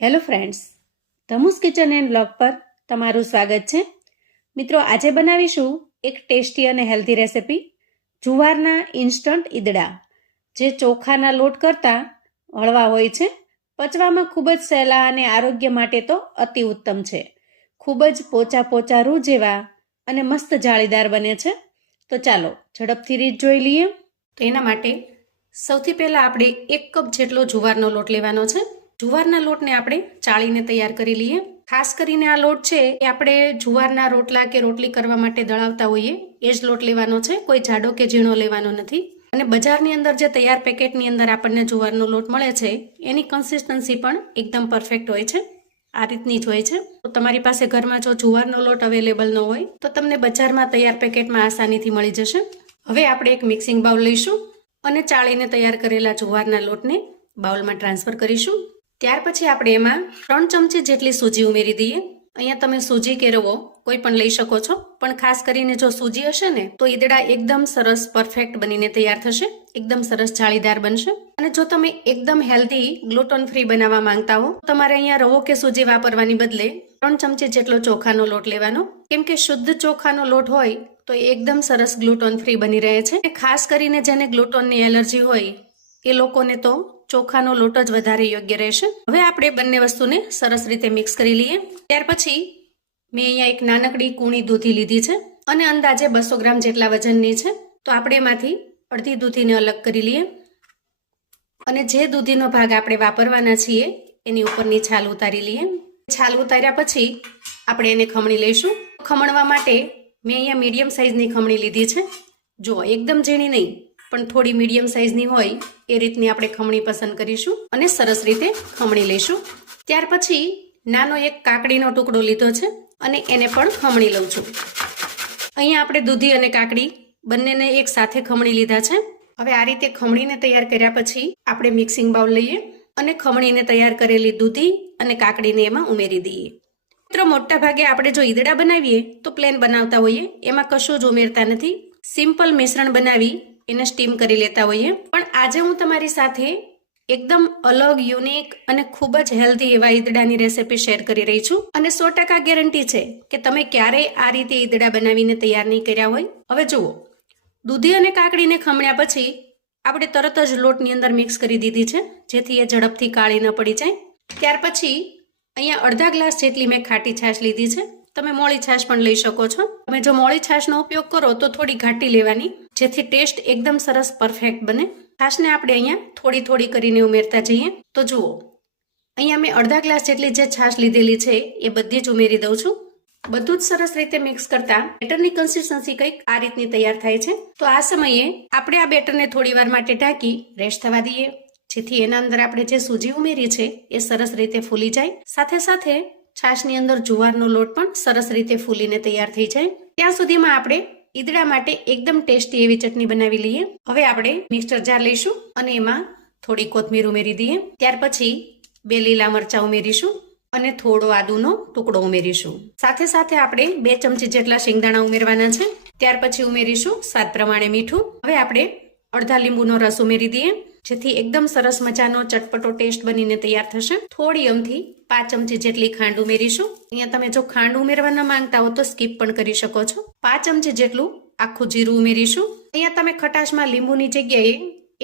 Hello friends, ધમુસ kitchen and blog પર તમારું સ્વાગત છે. મિત્રો, આજે બનાવીશું એક ટેસ્ટી અને હેલ્ધી રેસિપી જુવારના ઇન્સ્ટન્ટ ઈદડા, જે ચોખાના લોટ કરતાં હળવા હોય છે, પચવામાં ખૂબ જ સહેલા અને આરોગ્ય માટે તો અતિ ઉત્તમ છે. ખૂબ જ પોચા પોચા રૂ જેવા અને મસ્ત જાળીદાર બને છે. તો ચાલો ઝડપથી રીત જોઈ લઈએ. તો એના માટે સૌથી પહેલાં આપણે 1 કપ જેટલો જુવારનો લોટ લેવાનો છે. જુવારના લોટને આપણે ચાળીને તૈયાર કરી લઈએ. ખાસ કરીને આ લોટ છે એ આપણે જુવારના રોટલા કે રોટલી કરવા માટે દળાવતા હોઈએ એ જ લોટ લેવાનો છે, કોઈ જાડો કે ઝીણો લેવાનો નથી. અને બજારની અંદર જે તૈયાર પેકેટની અંદર આપણને જુવારનો લોટ મળે છે એની કન્સિસ્ટન્સી પણ એકદમ પરફેક્ટ હોય છે, આ રીતની જ હોય છે. તો તમારી પાસે ઘરમાં જો જુવારનો લોટ અવેલેબલ ન હોય તો તમને બજારમાં તૈયાર પેકેટમાં આસાનીથી મળી જશે. હવે આપણે એક મિક્સિંગ બાઉલ લઈશું અને ચાળીને તૈયાર કરેલા જુવારના લોટને બાઉલમાં ટ્રાન્સફર કરીશું. ત્યાર પછી આપણે એમાં 3 ચમચી જેટલી સૂજી ઉમેરી દઈએ. અહીંયા તમે સૂજી કે રવો કોઈ પણ લઈ શકો છો, પણ ખાસ કરીને જો સૂજી હશે ને તો ઈદડા એકદમ સરસ પરફેક્ટ બનીને તૈયાર થશે, એકદમ સરસ જાળીદાર બનશે. અને જો તમે એકદમ હેલ્ધી ગ્લુટન ફ્રી બનાવવા માંગતા હો તમારે અહીંયા રવો કે સૂજી વાપરવાની બદલે 3 ચમચી જેટલો ચોખાનો લોટ લેવાનો, કેમ કે શુદ્ધ ચોખાનો લોટ હોય તો એ એકદમ સરસ ગ્લુટન ફ્રી બની રહે છે. ખાસ કરીને જેને ગ્લુટનની એલર્જી હોય એ લોકોને તો ચોખાનો લોટ જ વધારે યોગ્ય રહેશે. હવે આપણે બંને વસ્તુને સરસ રીતે મિક્સ કરી લઈએ. ત્યાર પછી મેં અહીંયા એક નાનકડી કૂણી દૂધી લીધી છે અને અંદાજે 200 ગ્રામ જેટલા વજનની છે. તો આપણે એમાંથી અડધી દૂધીને અલગ કરી લઈએ અને જે દૂધીનો ભાગ આપણે વાપરવાના છીએ એની ઉપરની છાલ ઉતારી લઈએ. છાલ ઉતાર્યા પછી આપણે એને ખમણી લઈશું. ખમણવા માટે મેં અહીંયા મીડિયમ સાઇઝની ખમણી લીધી છે. જો એકદમ ઝીણી નહીં પણ થોડી મીડિયમ સાઇઝની હોય એ રીતની આપણે ખમણી પસંદ કરીશું અને સરસ રીતે ખમણી લઈશું. ત્યાર પછી નાનો એક કાકડીનો ટુકડો લીધો છે અને એને પણ ખમણી લઉં છું. અહીંયા આપણે દૂધી અને કાકડી બંનેને એક સાથે ખમણી લીધા છે. હવે આ રીતે ખમણીને તૈયાર કર્યા પછી આપણે મિક્સિંગ બાઉલ લઈએ અને ખમણીને તૈયાર કરેલી દૂધી અને કાકડીને એમાં ઉમેરી દઈએ. મિત્રો, મોટા ભાગે આપણે જો ઈદડા બનાવીએ તો પ્લેન બનાવતા હોઈએ, એમાં કશું જ ઉમેરતા નથી. સિમ્પલ મિશ્રણ બનાવી એને સ્ટીમ કરી લેતા હોઈએ. પણ આજે હું તમારી સાથે એકદમ અલગ, યુનિક અને ખૂબ જ હેલ્ધી એવા ઈદડાની રેસિપી શેર કરી રહી છું અને 100% ગેરંટી છે કે તમે ક્યારેય આ રીતે ઈદડા બનાવીને તૈયાર નહીં કર્યા હોય. હવે જુઓ, દૂધી અને કાકડીને ખમણ્યા પછી આપણે તરત જ લોટની અંદર મિક્સ કરી દીધી છે, જેથી એ ઝડપથી કાળી ન પડી જાય. ત્યાર પછી અહીંયા અડધા ગ્લાસ જેટલી મેં ખાટી છાશ લીધી છે. તમે મોળી છાશ પણ લઈ શકો છો. તમે જો મોળી છાશનો ઉપયોગ કરો તો થોડી ઘાટી લેવાની, જેથી ટેસ્ટ એકદમ સરસ પરફેક્ટ બને. છાશને આપણે અહીંયા થોડી થોડી કરીને ઉમેરતા જઈએ. તો જુઓ, અહીંયા મેં અડધા ગ્લાસ જેટલી જે છાશ લીધેલી છે એ બધી જ ઉમેરી દઉં છું. બધું જ સરસ રીતે મિક્સ કરતા બેટરની કન્સિસ્ટન્સી કંઈક આ રીતની તૈયાર થાય છે. તો આ સમયે આપણે આ બેટરને થોડી વાર માટે ઢાંકી રેસ્ટ થવા દઈએ, જેથી એના અંદર આપણે જે સૂજી ઉમેરી છે એ સરસ રીતે ફૂલી જાય. સાથે સાથે છાશની અંદર જુવારનો લોટ પણ સરસ રીતે ફૂલીને તૈયાર થઈ જાય. ત્યાં સુધીમાં આપણે ઈદડા માટે એકદમ ટેસ્ટી એવી ચટણી બનાવી લઈએ. હવે આપણે મિક્સર જાર લઈશું અને એમાં થોડી કોથમીર ઉમેરી દઈએ. ત્યાર પછી 2 લીલા મરચાં ઉમેરીશું અને થોડો આદુનો ટુકડો ઉમેરીશું. સાથે સાથે આપણે 2 ચમચી જેટલા શેંગદાણા ઉમેરવાના છે. ત્યાર પછી ઉમેરીશું સ્વાદ પ્રમાણે મીઠું. હવે આપણે અડધા લીંબુનો રસ ઉમેરી દઈએ, જેથી એકદમ સરસ મજાનો ચટપટો ટેસ્ટ બનીને તૈયાર થશે. થોડી અમથી 5 ચમચી જેટલી ખાંડ ઉમેરીશું. અહીંયા તમે જો ખાંડ ઉમેરવા ન માંગતા હો તો સ્કીપ પણ કરી શકો છો. 5 ચમચી જેટલું આખું જીરું ઉમેરીશું. અહીંયા તમે ખટાશમાં લીંબુની જગ્યાએ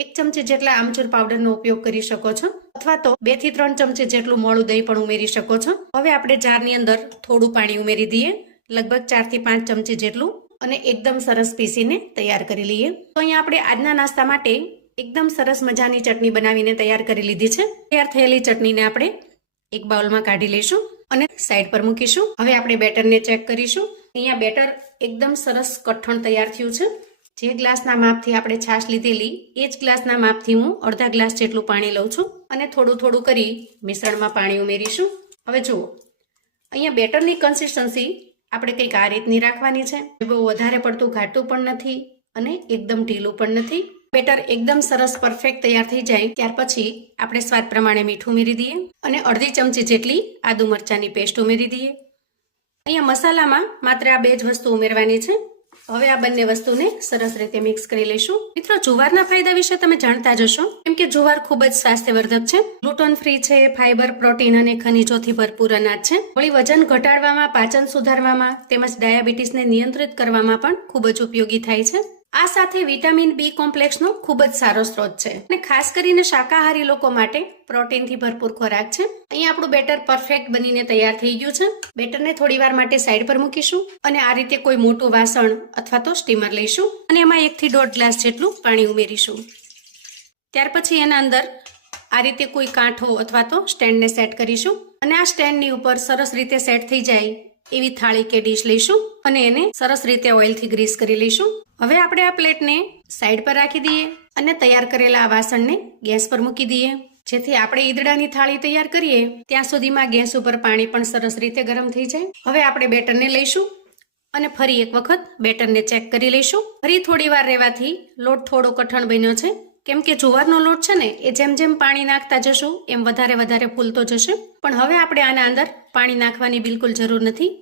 1 ચમચી જેટલા આમચૂર પાવડરનો ઉપયોગ કરી શકો છો, અથવા તો 2 થી 3 ચમચી જેટલું મોળું દહીં પણ ઉમેરી શકો છો. હવે આપણે જારની અંદર થોડું પાણી ઉમેરી દઈએ, લગભગ 4 થી 5 ચમચી જેટલું, અને એકદમ સરસ પીસીને તૈયાર કરી લઈએ. તો અહીંયા આપણે આજના નાસ્તા માટે એકદમ સરસ મજાની ચટણી બનાવીને તૈયાર કરી લીધી છે. તૈયાર થયેલી ચટણીને આપણે એક બાઉલમાં કાઢી લઈશું અને સાઈડ પર મૂકીશું. હવે આપણે બેટરને ચેક કરીશું. અહીંયા બેટર એકદમ સરસ કઠણ તૈયાર થયું છે. જે ગ્લાસના માપથી આપણે છાશ લીધેલી એ જ ગ્લાસના માપથી હું અડધા ગ્લાસ જેટલું પાણી લઉં છું અને થોડું થોડું કરી મિશ્રણમાં પાણી ઉમેરીશું. હવે જુઓ, અહીંયા બેટરની કન્સિસ્ટન્સી આપણે કંઈક આ રીતની રાખવાની છે. બહુ વધારે પડતું ઘાટું પણ નથી અને એકદમ ઢીલું પણ નથી. બેટર એકદમ સરસ પરફેક્ટ તૈયાર થઈ જાય ત્યાર પછી આપણે સ્વાદ પ્રમાણે મીઠું ઉમેરી દઈએ અને અડધી ચમચી જેટલી આદુ મરચાંની પેસ્ટ ઉમેરી દઈએ. અહીંયા મસાલામાં માત્ર આ 2 જ વસ્તુ ઉમેરવાની છે. હવે આ બંને વસ્તુને સરસ રીતે મિક્સ કરી લઈશું. મિત્રો, જુવારના ફાયદા વિશે તમે જાણતા જ હશો, કેમ કે જુવાર ખૂબ જ સ્વાસ્થ્યવર્ધક છે, ગ્લુટન ફ્રી છે, ફાઈબર, પ્રોટીન અને ખનિજોથી ભરપૂર અનાજ છે. વળી વજન ઘટાડવામાં, પાચન સુધારવામાં તેમજ ડાયાબિટીસને નિયંત્રિત કરવામાં પણ ખૂબ જ ઉપયોગી થાય છે. આ સાથે વિટામિન બી કોમ્પ્લેક્સનો ખૂબ જ સારો સ્ત્રોત છે અને ખાસ કરીને શાકાહારી લોકો માટે પ્રોટીનથી ભરપૂર ખોરાક છે. અહીંયા આપણું બેટર પરફેક્ટ બનીને તૈયાર થઈ ગયું છે. બેટરને થોડી વાર માટે સાઈડ પર મૂકીશું અને આ રીતે કોઈ મોટું વાસણ અથવા તો સ્ટીમર લઈશું અને એમાં 1 થી 1.5 ગ્લાસ જેટલું પાણી ઉમેરીશું. ત્યાર પછી એના અંદર આ રીતે કોઈ કાંઠો અથવા તો સ્ટેન્ડને સેટ કરીશું અને આ સ્ટેન્ડની ઉપર સરસ રીતે સેટ થઈ જાય એવી થાળી કે ડીશ લઈશું અને એને સરસ રીતે ઓઇલથી ગ્રીસ કરી લઈશું. હવે આપણે આ પ્લેટને સાઈડ પર રાખી દઈએ અને તૈયાર કરેલા આ વાસણને ગેસ પર મૂકી દઈએ, જેથી આપણે ઈદડાની થાળી તૈયાર કરીએ ત્યાં સુધીમાં ગેસ ઉપર પાણી પણ સરસ રીતે ગરમ થઈ જાય. હવે આપણે બેટરને લઈશું અને ફરી એક વખત બેટરને ચેક કરી લઈશું. ફરી થોડી વાર રહેવાથી લોટ થોડો કઠણ બન્યો છે, કેમ કે જુવારનો લોટ છે ને એ જેમ જેમ પાણી નાખતા જશું એમ વધારે ફૂલતો જશે. પણ હવે આપણે આના અંદર પાણી નાખવાની બિલકુલ જરૂર નથી.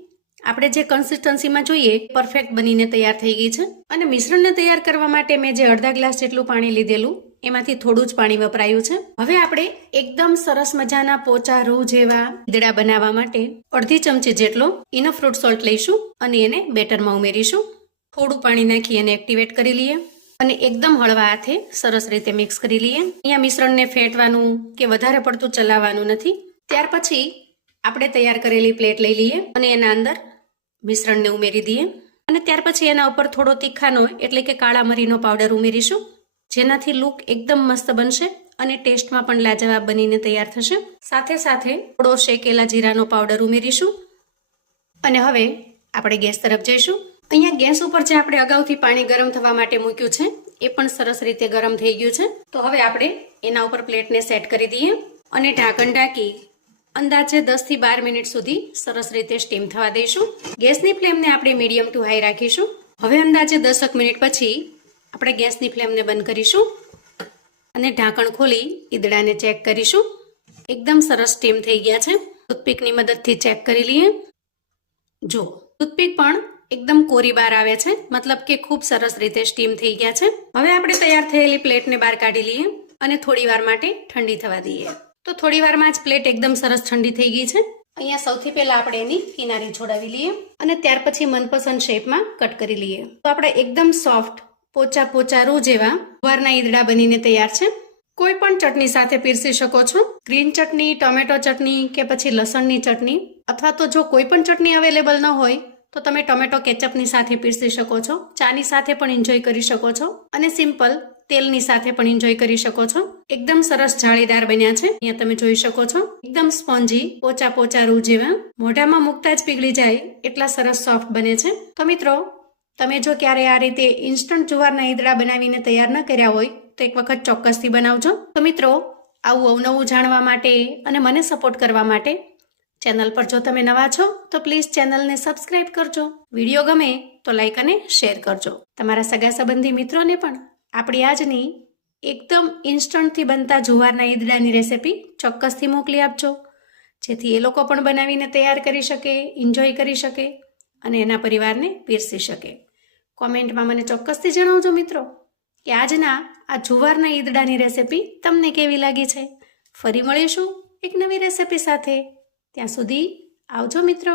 આપણે જે કન્સિસ્ટન્સીમાં જોઈએ પરફેક્ટ બનીને તૈયાર થઈ ગઈ છે. અને મિશ્રણને તૈયાર કરવા માટે મેં જે 1/2 ગ્લાસ જેટલું પાણી લીધેલું એમાંથી થોડું જ પાણી વપરાયું છે. હવે આપણે એકદમ સરસ મજાના પોચા રૂ જેવા ઈદડા બનાવવા માટે 1/2 ચમચી જેટલો ઇનફ ફ્રૂટ સોલ્ટ લઈશું અને એને બેટરમાં ઉમેરીશું. થોડું પાણી નાખી એને એક્ટિવેટ કરી લઈએ અને એકદમ હળવા હાથે સરસ રીતે મિક્સ કરી લઈએ. અહીંયા મિશ્રણને ફેટવાનું કે વધારે પડતું ચલાવવાનું નથી. ત્યાર પછી આપણે તૈયાર કરેલી પ્લેટ લઈ લઈએ અને એના અંદર મિશ્રણને ઉમેરી દઈએ અને ત્યાર પછી એના ઉપર થોડો તીખાનો એટલે કે કાળા મરીનો પાવડર ઉમેરીશું, જેનાથી લુક એકદમ મસ્ત બનશે અને ટેસ્ટમાં પણ લાજવાબ બનીને તૈયાર થશે. સાથે થોડો શેકેલા જીરાનો પાવડર ઉમેરીશું અને હવે આપણે ગેસ તરફ જઈશું. અહીંયા ગેસ ઉપર જે આપણે અગાઉથી પાણી ગરમ થવા માટે મૂક્યું છે એ પણ સરસ રીતે ગરમ થઈ ગયું છે. તો હવે આપણે એના ઉપર પ્લેટને સેટ કરી દઈએ અને ઢાંકણ ઢાંકી અંદાજે 10 થી 12 મિનિટ સુધી સરસ રીતે સ્ટીમ થવા દઈશું. ગેસની ફ્લેમને આપણે મીડિયમ ટુ હાઈ રાખીશું. હવે અંદાજે 10 મિનિટ પછી આપણે ગેસની ફ્લેમને બંધ કરીશું અને ઢાંકણ ખોલી ઈદડાને ચેક કરીશું. એકદમ સરસ સ્ટીમ થઈ ગયા છે. ટૂથપીકની મદદથી ચેક કરી લઈએ. જો ટૂથપીક પણ એકદમ કોરી બહાર આવે છે, મતલબ કે ખૂબ સરસ રીતે સ્ટીમ થઈ ગયા છે. હવે આપણે તૈયાર થયેલી પ્લેટને બહાર કાઢી લઈએ અને થોડી વાર માટે ઠંડી થવા દઈએ. તો થોડી વારમાં જ પ્લેટ એકદમ સરસ ઠંડી થઈ ગઈ છે. અહીંયા સૌથી પહેલા આપણે એની કિનારી છોડાવી લઈએ અને ત્યાર પછી મનપસંદ શેપમાં કટ કરી લઈએ. તો આપણે એકદમ સોફ્ટ પોચા રૂ જેવા જુવારના ઈદડા બનીને તૈયાર છે. કોઈ પણ ચટણી સાથે પીરસી શકો છો. ગ્રીન ચટણી, ટોમેટો ચટણી કે પછી લસણની ચટણી, અથવા તો જો કોઈ પણ ચટણી અવેલેબલ ન હોય તો તમે ટોમેટો કેચઅપની સાથે પીરસી શકો છો. ચાની સાથે પણ એન્જોય કરી શકો છો અને સિમ્પલ તેલની સાથે પણ એન્જોય કરી શકો છો. એકદમ સરસ જાળીદાર બન્યા છે. અહીંયા તમે જોઈ શકો છો એકદમ સ્પોન્જી પોચા રૂ જેવા, મોઢામાં મૂકતા જ પીગળી જાય એટલા સરસ સોફ્ટ બને છે. તો મિત્રો, તમે જો ક્યારે આ રીતે ઇન્સ્ટન્ટ જુવારના ઈદડા બનાવીને તૈયાર ન કર્યા હોય તો એક વખત ચોક્કસથી બનાવજો. તો મિત્રો, આવું અવનવું જાણવા માટે અને મને સપોર્ટ કરવા માટે ચેનલ પર જો તમે નવા છો તો પ્લીઝ ચેનલને સબસ્ક્રાઇબ કરજો. વિડીયો ગમે તો લાઈક અને શેર કરજો. તમારા સગા સંબંધી મિત્રોને પણ આપણી આજની એકદમ ઇન્સ્ટન્ટથી બનતા જુવારના ઈદડાની રેસિપી ચોક્કસથી મોકલી આપજો, જેથી એ લોકો પણ બનાવીને તૈયાર કરી શકે, એન્જોય કરી શકે અને એના પરિવારને પીરસી શકે. કોમેન્ટમાં મને ચોક્કસથી જણાવજો મિત્રો કે આજના આ જુવારના ઈદડાની રેસિપી તમને કેવી લાગી છે. ફરી મળીશું એક નવી રેસિપી સાથે. ત્યાં સુધી આવજો મિત્રો.